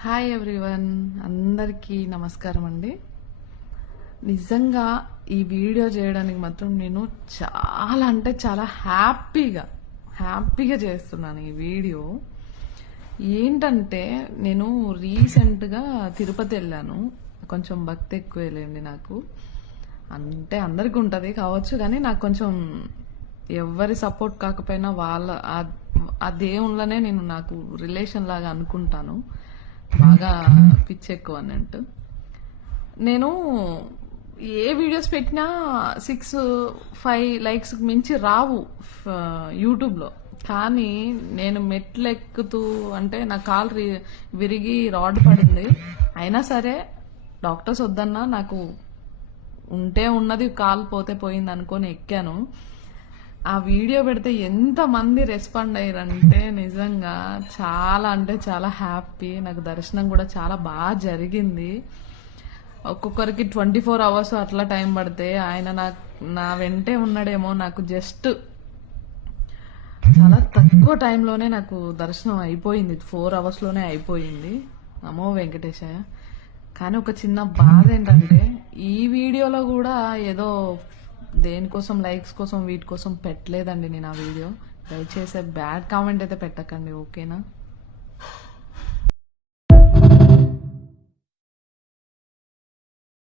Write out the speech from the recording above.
Hi everyone, అందరికీ నమస్కారం అండి. నిజంగా ఈ వీడియో చేయడానికి మాత్రం నేను చాలా అంటే చాలా హ్యాపీగా చేస్తున్నాను ఈ వీడియో. ఏంటంటే నేను రీసెంట్గా తిరుపతి వెళ్ళాను. కొంచెం భక్తి ఎక్కువ వెళ్ళండి నాకు, అంటే అందరికీ ఉంటుంది కావచ్చు, కానీ నాకు కొంచెం ఎవరి సపోర్ట్ కాకపోయినా ఆ దేవుళ్ళనే నేను నాకు రిలేషన్ లాగా అనుకుంటాను. బాగా పిచ్చి ఎక్కువ అన్నట్టు. నేను ఏ వీడియోస్ పెట్టినా 6-5 లైక్స్ మించి రావు యూట్యూబ్లో. కానీ నేను మెట్లు ఎక్కుతూ, అంటే నా కాలు విరిగి రాడ్ పడింది, అయినా సరే డాక్టర్స్ వద్దన్నా నాకు ఉంటే ఉన్నది, కాలు పోతే పోయింది అనుకొని ఎక్కాను. ఆ వీడియో పెడితే ఎంతమంది రెస్పాండ్ అయ్యారంటే నిజంగా చాలా అంటే చాలా హ్యాపీ. నాకు దర్శనం కూడా చాలా బాగా జరిగింది. ఒక్కొక్కరికి 24 అవర్స్ అట్లా టైం పడితే ఆయన నా వెంటే ఉన్నాడేమో. నాకు జస్ట్ చాలా తక్కువ టైంలోనే నాకు దర్శనం అయిపోయింది, 4 అవర్స్లోనే అయిపోయింది. నమో వెంకటేశయ్య. కానీ ఒక చిన్న బాధ ఏంటంటే ఈ వీడియోలో కూడా ఏదో దేనికోసం, లైక్స్ కోసం, వీటి కోసం పెట్టలేదండి నేను ఆ వీడియో. దయచేసి బ్యాడ్ కామెంట్ అయితే పెట్టకండి, ఓకేనా?